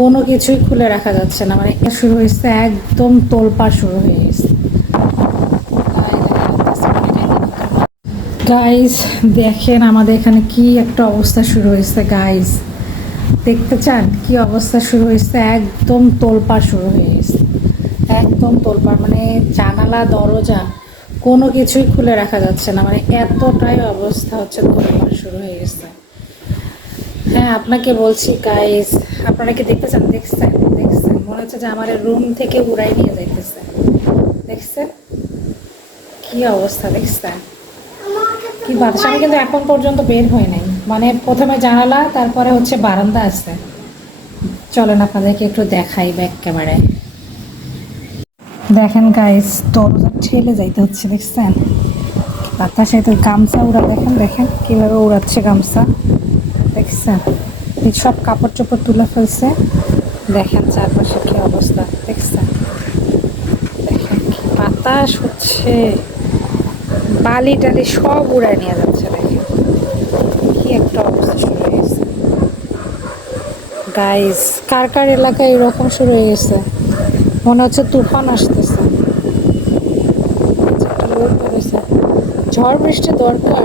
কোনো কিছুই খুলে রাখা যাচ্ছে না, মানে শুরু হয়েছে একদম তোলপাড় শুরু হয়ে গেছে। গাইস দেখেন আমাদের এখানে কি একটা অবস্থা শুরু হয়েছে। গাইস দেখতে চান কি অবস্থা শুরু হয়েছে? একদম তোলপাড় শুরু হয়ে গেছে, একদম তোলপাড়, মানে জানালা দরজা কোনো কিছুই খুলে রাখা যাচ্ছে না, মানে এতটাই অবস্থা হচ্ছে, তোলপাড় শুরু হয়ে গেছে। হ্যাঁ আপনাকে বলছি গাইস, আপনারা কি দেখতেছেন? দেখছেন দেখছেন মনে হচ্ছে যে আমার রুম থেকে উড়াই নিয়ে যাইতেছে। দেখছেন কি অবস্থা? দেখছেন কি বাতাস? আমি কিন্তু এখন পর্যন্ত বের হই নাই, মানে প্রথমে জানালা, তারপরে হচ্ছে বারান্দা আছে। চলেন আপনাদেরকে একটু দেখাই ব্যাক ক্যামেরায়। দেখেন গাইস, দরজা ঠেলে যাইতে হচ্ছে, দেখছেন বাতাসে। তো গামছা উড়া দেখেন, দেখেন কিভাবে উড়াচ্ছে গামছা, দেখছেন? এই সব কাপড় চোপড় তুলে ফেলছে। দেখেন চারপাশে কি অবস্থা, দেখছেন? দেখেন কি বাতাস হচ্ছে, বালি টালি সব উড়ায় নিয়ে যাচ্ছে। দেখেন কি একটা অবস্থা শুরু হয়ে গেছে গাইস। কার কার এলাকায় এরকম শুরু হয়ে গেছে? মনে হচ্ছে তুফান আসতেছে। একটা লোড পড়েছে, ঝড় বৃষ্টি দরকার,